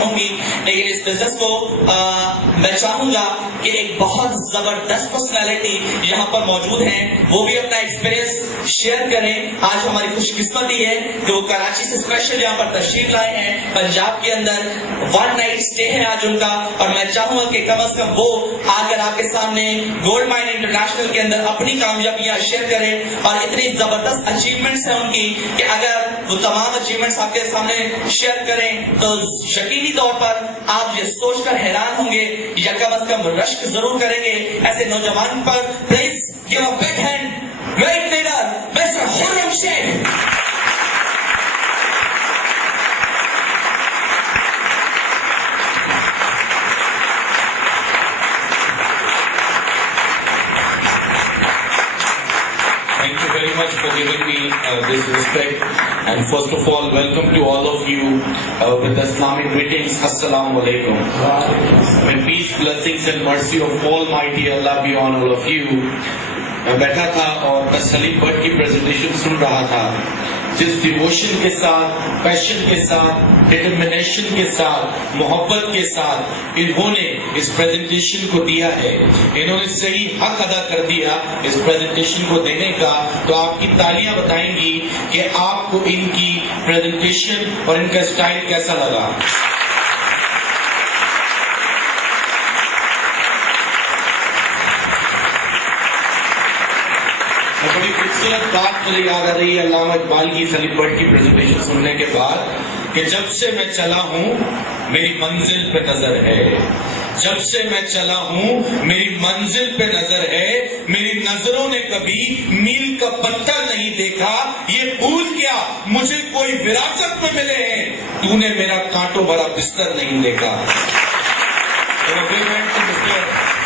لیکن اس بزنس کو میں چاہوں گا کہ ایک بہت زبردست پرسنالٹی یہاں پر موجود ہیں، وہ بھی اپنا ایکسپیرینس شیئر کریں۔ آج ہماری خوش قسمتی ہے کہ وہ کراچی سے اسپیشل یہاں پر تشریف لائے ہیں، پنجاب کے اندر 1 نائٹ اسٹے ہے آج ان کا، اور میں چاہوں گا کہ کم از کم وہ آ کر آپ کے سامنے گولڈ مائن انٹرنیشنل کے اندر اپنی کامیابیاں شیئر کریں، اور اتنی زبردست اچیومنٹس ہیں ان کی کہ اگر وہ تمام اچیومنٹس آپ کے سامنے شیئر کریں تو یقینی طور پر آپ یہ سوچ کر حیران ہوں گے یا کم از کم رشک ضرور کریں گے۔ ایسے نوجوان پر please give a big hand great leader mister Khurram Sheikh. Thank you very much for giving me this respect. And first of all, welcome to all of you with the Islamic greetings. Assalamu alaikum. May peace, blessings and mercy of Almighty Allah be on all of you. میں بیٹھا تھا اور سلیم but کی presentation سن رہا تھا، جس devotion کے ساتھ، پیشن کے ساتھ، ڈٹرمنیشن کے ساتھ، محبت کے ساتھ انہوں نے اس پریزنٹیشن کو دیا ہے، انہوں نے صحیح حق ادا کر دیا اس پریزنٹیشن کو دینے کا، تو آپ کی تالیاں بتائیں گی کہ آپ کو ان کی پریزنٹیشن اور ان کا اسٹائل کیسا لگا۔ بڑی خوبصورت بات مجھے یاد آ رہی ہے علامہ اقبال کی سلیم بٹ کی پریزنٹیشن سننے کے بعد کہ جب سے میں چلا ہوں میری منزل پہ نظر ہے، جب سے میں چلا ہوں میری منزل پہ نظر ہے، میری نظروں نے کبھی میل کا پتھر نہیں دیکھا، یہ پھول کیا مجھے کوئی وراثت میں ملے ہیں، تو نے میرا کانٹوں بھرا بستر نہیں دیکھا۔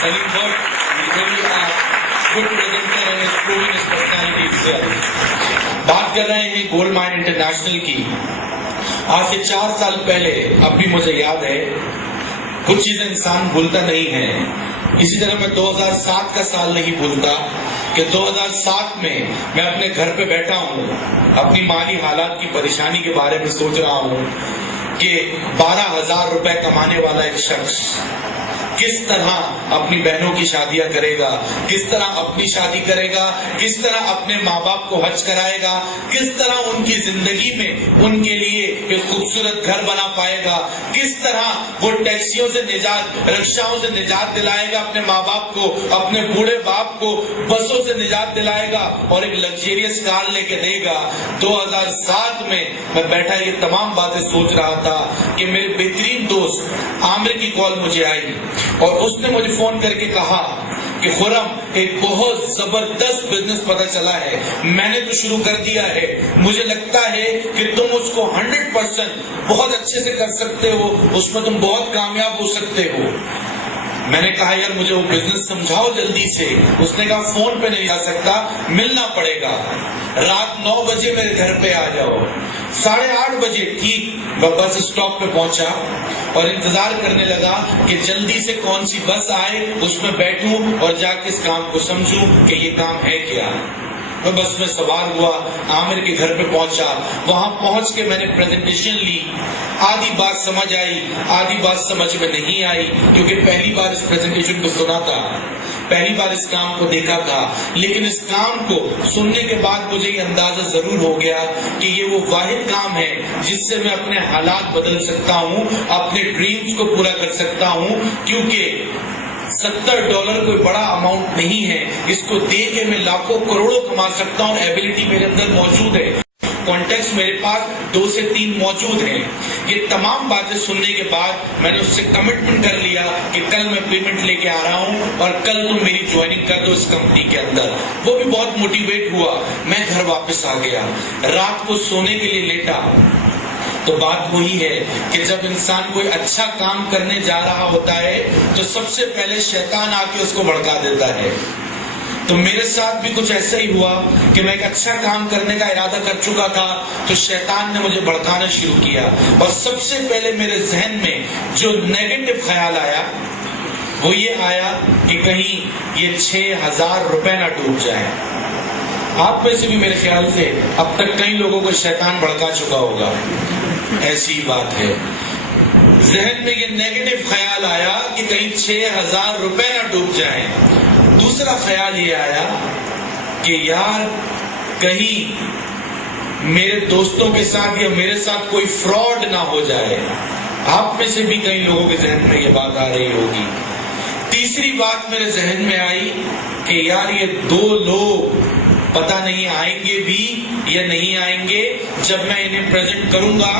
سلیم بٹ بات کر رہے ہیں گولڈ مائن انٹرنیشنل کی۔ آج سے 4 سال پہلے، اب بھی مجھے یاد ہے، کچھ چیزیں انسان بھولتا نہیں ہے، اسی طرح میں 2007 کا سال نہیں بھولتا کہ 2007 میں اپنے گھر پہ بیٹھا ہوں، اپنی مالی حالات کی پریشانی کے بارے میں سوچ رہا ہوں کہ 12,000 روپے کمانے والا ایک شخص کس طرح اپنی بہنوں کی شادیاں کرے گا، کس طرح اپنی شادی کرے گا، کس طرح اپنے ماں باپ کو حج کرائے گا، کس طرح ان کی زندگی میں ان کے لیے ایک خوبصورت گھر بنا پائے گا، کس طرح وہ ٹیکسیوں سے نجات، رکشاؤں سے نجات دلائے گا اپنے ماں باپ کو، اپنے بوڑھے باپ کو بسوں سے نجات دلائے گا اور ایک لگزریس کار لے کے دے گا۔ 2007 میں بیٹھا یہ تمام باتیں سوچ رہا تھا کہ میرے بہترین دوست عامر کی کال مجھے آئی اور اس نے مجھے فون کر کے کہا کہ خرم ایک بہت زبردست بزنس پتہ چلا ہے، میں نے تو شروع کر دیا ہے، مجھے لگتا ہے کہ تم اس کو 100% بہت اچھے سے کر سکتے ہو، اس میں تم بہت کامیاب ہو سکتے ہو۔ میں نے کہا یار مجھے وہ بزنس سمجھاؤ جلدی سے۔ اس نے کہا فون پہ نہیں آ سکتا، ملنا پڑے گا، رات 9 بجے میرے گھر پہ آ جاؤ۔ 8:30 بجے ٹھیک میں بس اسٹاپ پہ پہنچا اور انتظار کرنے لگا کہ جلدی سے کون سی بس آئے، اس میں بیٹھوں اور جا کے اس کام کو سمجھوں کہ یہ کام ہے کیا۔ میں بس میں سوار ہوا، عامر کے گھر پہ پہنچا، وہاں پہنچ کے میں نے پریزنٹیشن لی، آدھی بات سمجھ آئی، آدھی بات سمجھ میں نہیں آئی، کیونکہ پہلی بار اس پریزنٹیشن کو سنا تھا، پہلی بار اس کام کو دیکھا تھا، لیکن اس کام کو سننے کے بعد مجھے یہ اندازہ ضرور ہو گیا کہ یہ وہ واحد کام ہے جس سے میں اپنے حالات بدل سکتا ہوں، اپنے ڈریمز کو پورا کر سکتا ہوں، کیونکہ $70 کوئی بڑا اماؤنٹ نہیں ہے، اس کو دے کے میں لاکھوں کروڑوں کما سکتا ہوں، ایبلٹی میرے اندر موجود ہے، کانٹیکٹس میرے پاس 2 سے 3 موجود ہیں۔ یہ تمام باتیں سننے کے بعد میں نے اس سے کمٹمنٹ کر لیا کہ کل میں پیمنٹ لے کے آ رہا ہوں اور کل تم میری جوائننگ کر دو اس کمپنی کے اندر۔ وہ بھی بہت موٹیویٹ ہوا، میں گھر واپس آ گیا، رات کو سونے کے لیے لیٹا تو بات وہی ہے کہ جب انسان کوئی اچھا کام کرنے جا رہا ہوتا ہے تو سب سے پہلے شیطان آ کے اس کو بھڑکا دیتا ہے۔ تو میرے ساتھ بھی کچھ ایسا ہی ہوا کہ میں ایک اچھا کام کرنے کا ارادہ کر چکا تھا تو شیطان نے مجھے بھڑکانا شروع کیا، اور سب سے پہلے میرے ذہن میں جو نیگیٹو خیال آیا وہ یہ آیا کہ کہیں یہ 6,000 روپے نہ ڈوب جائیں۔ آپ میں سے بھی میرے خیال سے اب تک کئی لوگوں کو شیطان بھڑکا چکا ہوگا، ایسی بات ہے۔ ذہن میں یہ نیگیٹو خیال آیا کہ کہیں 6,000 روپے نہ ڈوب جائیں. دوسرا خیال یہ آیا کہ یار کہیں میرے دوستوں کے ساتھ یا میرے ساتھ کوئی فراڈ نہ ہو جائے. آپ میں سے بھی کئی لوگوں کے ذہن میں یہ بات آ رہی ہوگی. تیسری بات میرے ذہن میں آئی کہ یار یہ 2 لوگ پتہ نہیں آئیں گے بھی یا نہیں آئیں گے. جب میں انہیں پریزنٹ کروں گا,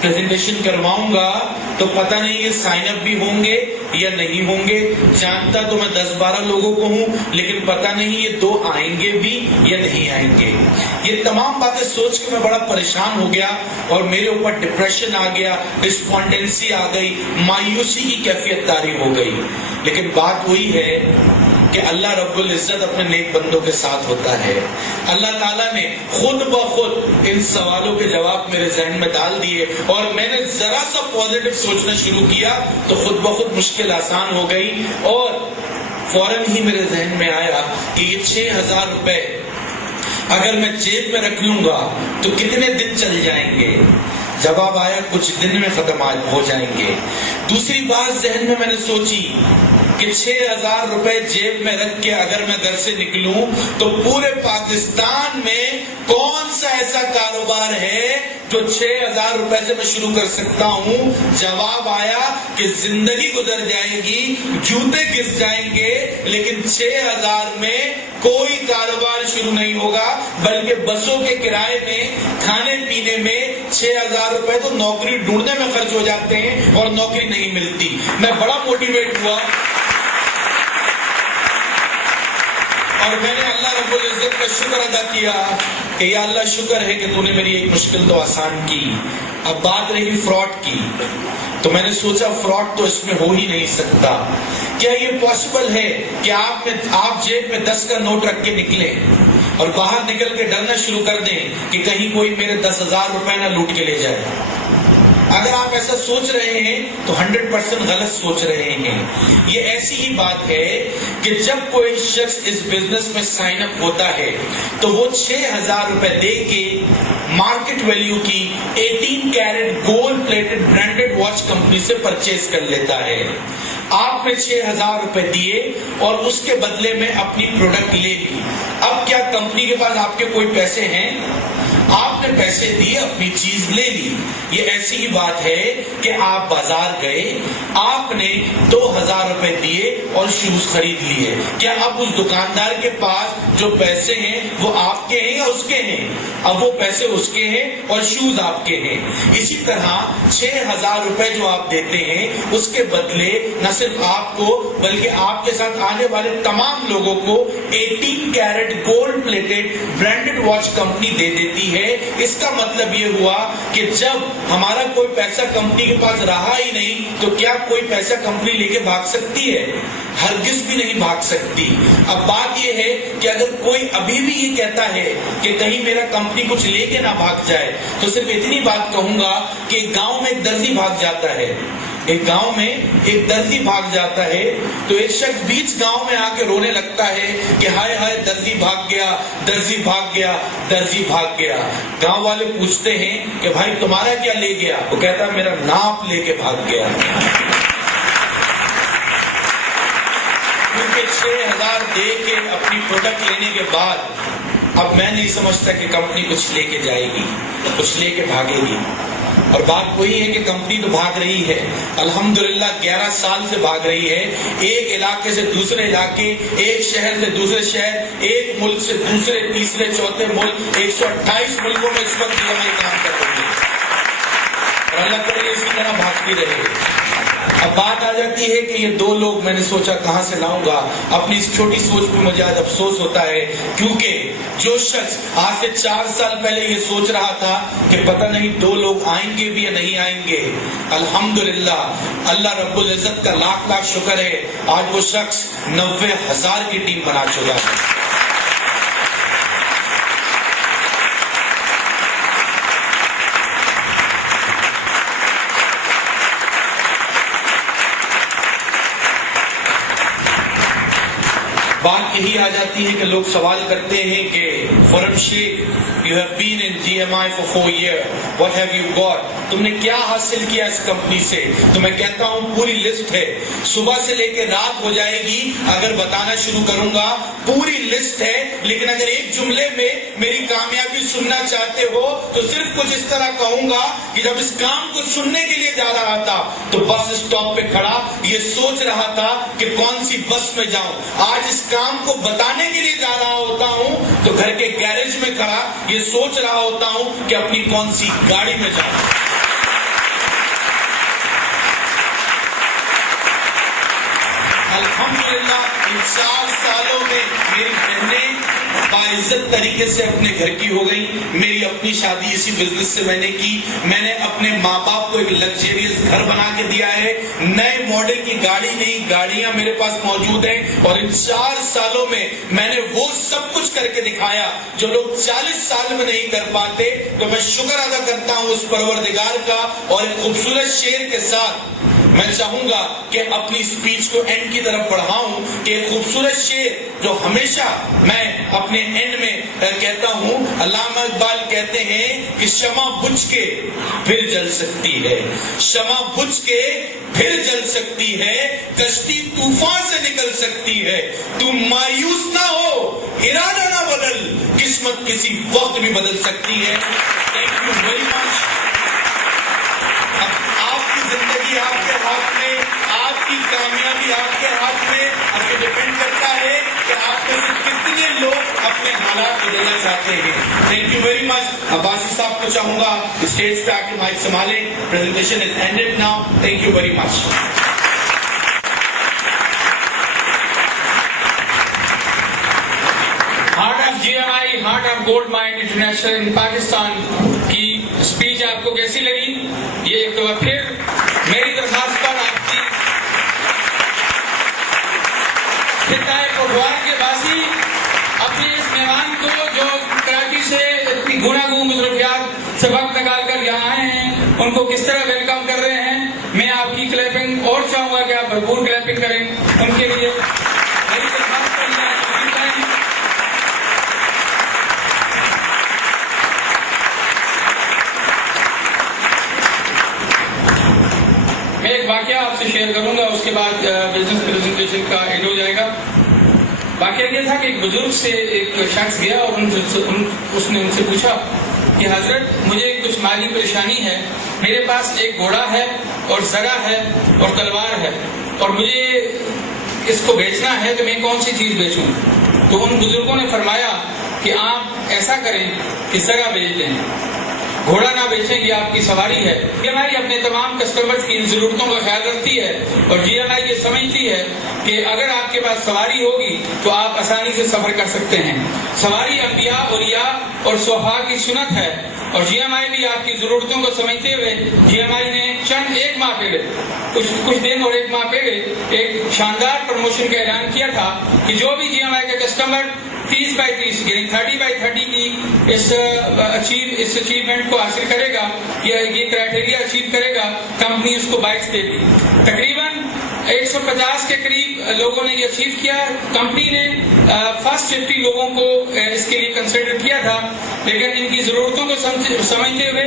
پریزنٹیشن کرواؤں گا, تو پتہ نہیں یہ سائن اپ بھی ہوں گے یا نہیں ہوں گے. جانتا تو میں 10-12 لوگوں کو ہوں, لیکن پتہ نہیں یہ 2 آئیں گے بھی یا نہیں آئیں گے. یہ تمام باتیں سوچ کے میں بڑا پریشان ہو گیا اور میرے اوپر ڈپریشن آ گیا, ڈسپونڈنسی آ گئی, مایوسی کی کیفیت طاری ہو گئی. لیکن بات وہی ہے کہ اللہ رب العزت اپنے نیک بندوں کے ساتھ ہوتا ہے. اللہ تعالیٰ نے خود بخود ان سوالوں کے جواب میرے ذہن میں ڈال دیے اور میں نے ذرا سا پازیٹو سوچنا شروع کیا تو خود بخود مشکل آسان ہو گئی. اور فوراً ہی میرے ذہن میں آیا کہ یہ 6,000 روپے اگر میں جیب میں رکھ لوں گا تو کتنے دن چل جائیں گے. جواب آیا کچھ دن میں ختم ہو جائیں گے. دوسری بات ذہن میں نے سوچی کہ 6,000 روپے جیب میں رکھ کے اگر میں گھر سے نکلوں تو پورے پاکستان میں کون سا ایسا کاروبار ہے جو 6,000 روپے سے میں شروع کر سکتا ہوں. جواب آیا کہ زندگی گزر جائے گی, جوتے گس جائیں گے, لیکن 6,000 میں کوئی کاروبار شروع نہیں ہوگا. بلکہ بسوں کے کرائے میں, کھانے پینے میں 6,000 روپے تو نوکری ڈھونڈنے میں خرچ ہو جاتے ہیں اور نوکری نہیں ملتی. میں بڑا موٹیویٹ ہوا اور میں نے اللہ رب العزت کا شکر ادا کیا کہ یا اللہ شکر ہے کہ تو نے میری ایک مشکل تو آسان کی. اب بات رہی فراڈ کی, تو میں نے سوچا فراڈ تو اس میں ہو ہی نہیں سکتا. کیا یہ پاسبل ہے کہ آپ جیب میں 10 کا نوٹ رکھ کے نکلیں اور باہر نکل کے ڈرنا شروع کر دیں کہ کہیں کوئی میرے 10,000 روپے نہ لوٹ کے لے جائے؟ اگر آپ ایسا سوچ رہے ہیں تو 100% غلط سوچ رہے ہیں. یہ ایسی ہی بات ہے کہ جب کوئی شخص اس بزنس میں سائن اپ ہوتا ہے تو وہ 6,000 روپے دے کے مارکیٹ ویلیو کی 18 carat gold plated branded watch company سے پرچیز کر لیتا ہے. آپ نے 6,000 روپے دیے اور اس کے بدلے میں اپنی پروڈکٹ لے لی. اب کیا کمپنی کے پاس آپ کے کوئی پیسے ہیں؟ آپ نے پیسے دیے, اپنی چیز لے لی. یہ ایسی ہی بات ہے کہ آپ بازار گئے, آپ نے 2,000 روپے دیے اور شوز خرید لیے. کیا اب اس دکاندار کے پاس جو پیسے ہیں وہ آپ کے ہیں یا اس کے ہیں؟ اب وہ پیسے اس کے ہیں اور شوز آپ کے ہیں. اسی طرح 6,000 روپے جو آپ دیتے ہیں اس کے بدلے نہ صرف آپ کو بلکہ آپ کے ساتھ آنے والے تمام لوگوں کو 18 carat gold plated branded watch company دے دیتی ہے. اس کا مطلب یہ ہوا کہ جب ہمارا کوئی پیسہ کمپنی کے پاس رہا ہی نہیں تو کیا کوئی پیسہ کمپنی لے کے بھاگ سکتی ہے؟ ہرگز بھی نہیں بھاگ سکتی. اب بات یہ ہے کہ اگر کوئی ابھی بھی یہ کہتا ہے کہ کہیں میرا کمپنی کچھ لے کے نہ بھاگ جائے, تو صرف اتنی بات کہوں گا کہ ایک گاؤں میں ایک درزی بھاگ جاتا ہے. ایک گاؤں میں ایک درزی بھاگ جاتا ہے تو ایک شخص بیچ گاؤں میں آ کے رونے لگتا ہے کہ ہائے ہائے درزی بھاگ گیا, درزی بھاگ گیا, درزی بھاگ گیا. گاؤں والے پوچھتے ہیں کہ بھائی تمہارا کیا لے گیا؟ وہ کہتا ہے میرا ناپ لے کے بھاگ گیا. کیونکہ 6,000 دے کے اپنی پروڈکٹ لینے کے بعد اب میں نہیں سمجھتا کہ کمپنی کچھ لے کے جائے گی, کچھ لے کے بھاگے گی. اور بات وہی ہے کہ کمپنی تو بھاگ رہی ہے, الحمدللہ 11 سال سے بھاگ رہی ہے. ایک علاقے سے دوسرے علاقے, ایک شہر سے دوسرے شہر, ایک ملک سے دوسرے, تیسرے, چوتھے ملک, 128 ملکوں میں اس وقت یہ کام کر رہی ہے اور اللہ کرے اسی طرح بھاگتی رہے. اب بات آ جاتی ہے کہ یہ 2 لوگ میں نے سوچا کہاں سے لاؤں گا. اپنی اس چھوٹی سوچ پہ مجھے آج افسوس ہوتا ہے, کیونکہ جو شخص آج سے 4 سال پہلے یہ سوچ رہا تھا کہ پتہ نہیں 2 لوگ آئیں گے بھی یا نہیں آئیں گے, الحمدللہ اللہ رب العزت کا لاکھ لاکھ شکر ہے, آج وہ شخص 90,000 کی ٹیم بنا چکا ہے. بات یہی آ جاتی ہے کہ لوگ سوال کرتے ہیں کہ from Sheikh you have been in G M I for 4 years, what have you got؟ تم نے کیا حاصل کیا اس کمپنی سے؟ تو میں کہتا ہوں پوری لسٹ ہے، صبح سے لے کے رات ہو جائے گی اگر بتانا شروع کروں گا، پوری لسٹ ہے. لیکن اگر ایک جملے میں میری کامیابی سننا چاہتے ہو تو صرف کچھ اس طرح کہوں گا کہ جب اس کام کو سننے کے لیے جا رہا تھا تو بس اسٹاپ پہ کھڑا یہ سوچ رہا تھا کہ کون سی بس میں جاؤں. آج اس کام کو بتانے کے لیے جا رہا ہوتا ہوں تو گھر کے گیرج میں کھڑا یہ سوچ رہا ہوتا ہوں کہ اپنی کون سی گاڑی میں جاؤں. الحمدللہ ان 4 سالوں میں میری بہنیں باعزت طریقے سے اپنے گھر کی ہو گئی. میری اپنی شادی اسی بزنس سے میں نے کی. میں نے اپنے ماں باپ کو ایک لگژریس گھر بنا کے دیا ہے. نئے ماڈل کی گاڑی نہیں گاڑیاں میرے پاس موجود ہیں. اور ان 4 سالوں میں میں نے وہ سب کچھ کر کے دکھایا جو لوگ 40 سال میں نہیں کر پاتے. تو میں شکر ادا کرتا ہوں اس پروردگار کا. اور ایک خوبصورت شعر کے ساتھ میں چاہوں گا کہ اپنی سپیچ کو اینڈ کی طرف بڑھاؤں کہ ایک خوبصورت شعر جو ہمیشہ میں اپنے اینڈ میں کہتا ہوں. علامہ اقبال کہتے ہیں کہ شمع بجھ کے پھر جل سکتی ہے، شمع بجھ کے پھر جل سکتی ہے، کشتی طوفان سے نکل سکتی ہے. تم مایوس نہ ہو، ارادہ نہ بدل، قسمت کسی وقت بھی بدل سکتی ہے. تھینک یو ویری مچ. زندگی آپ کے ہاتھ میں، آپ کی کامیابی آپ کے ہاتھ میں. اب یہ ڈپینڈ کرتا ہے کہ آپ میں سے کتنے لوگ اپنے حالات بدلنا چاہتے ہیں. Thank you very much. Abbasi Sahab کو چاہوں گا اسٹیج پہ آ کے مائک سنبھالیں. Presentation is ended now. Thank you very much. Heart of G M I, heart of gold mine international in Pakistan کی اسپیچ آپ کو کیسی لگی؟ یہ ایک دفعہ پھر میری درخواست پر آپ کی خطہ پٹوار کے باسی اپنے اس مہمان کو جو کراچی سے اتنی گوناگون مصروفیات سے وقت نکال کر یہاں آئے ہیں ان کو کس طرح ویلکم کر رہے ہیں. میں آپ کی کلیپنگ اور چاہوں گا کہ آپ بھرپور کلیپنگ کریں ان کے لیے. میری درخواست پر میں ایک واقعہ آپ سے شیئر کروں گا، اس کے بعد بزنس پریزنٹیشن کا اینڈ ہو جائے گا. واقعہ یہ تھا کہ ایک بزرگ سے ایک شخص گیا اور اس نے ان سے پوچھا کہ حضرت مجھے کچھ مالی پریشانی ہے، میرے پاس ایک گھوڑا ہے اور زرہ ہے اور تلوار ہے اور مجھے اس کو بیچنا ہے تو میں کون سی چیز بیچوں؟ تو ان بزرگوں نے فرمایا کہ آپ ایسا کریں کہ زرہ بیچ دیں، گھوڑا نہ بیچیں، یہ آپ کی سواری ہے. جی ایم آئی اپنے تمام کسٹمرز کی ان ضرورتوں کا خیال رکھتی ہے اور جی ایم آئی یہ سمجھتی ہے کہ اگر آپ کے پاس سواری ہوگی تو آپ آسانی سے سفر کر سکتے ہیں. سواری انبیاء، اولیاء اور صحابہ کی سنت ہے اور جی ایم آئی بھی آپ کی ضرورتوں کو سمجھتے ہوئے جی ایم آئی نے چند ایک ماہ پہلے کچھ دن اور ایک ماہ پہلے ایک شاندار پروموشن کا اعلان کیا تھا کہ جو بھی جی ایم آئی کا کسٹمر 30/30 یعنی 30/30 کی اس اچیومنٹ کو حاصل کرے گا، یہ کرائٹیریا اچیو کرے گا، کمپنی اس کو بائکس دے گی. تقریباً 150 کے قریب لوگوں نے یہ اچیو کیا. کمپنی نے فرسٹ 50 لوگوں کو اس کے لیے کنسیڈر کیا تھا، لیکن ان کی ضرورتوں کو سمجھتے ہوئے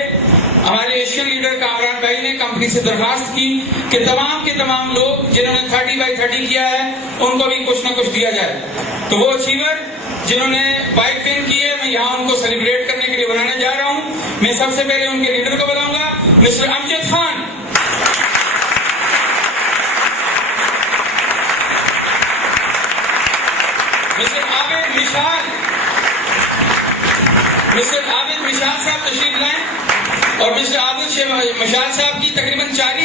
ہمارے ایشین لیڈر کامران بھائی نے کمپنی سے درخواست کی کہ تمام کے تمام لوگ جنہوں نے 30/30 کیا ہے ان کو بھی کچھ نہ کچھ دیا جائے. تو وہ اچیور جنہوں نے بائک ون کی ہے میں یہاں ان کو سیلیبریٹ کرنے کے لیے بلانے جا رہا ہوں. میں سب سے پہلے ان کے لیڈر کو بلاؤں گا، مسٹر امجد خان. مسٹر عابد مشال صاحب تشریف لائیں اور مسٹر عابد مشال صاحب کی تقریباً 4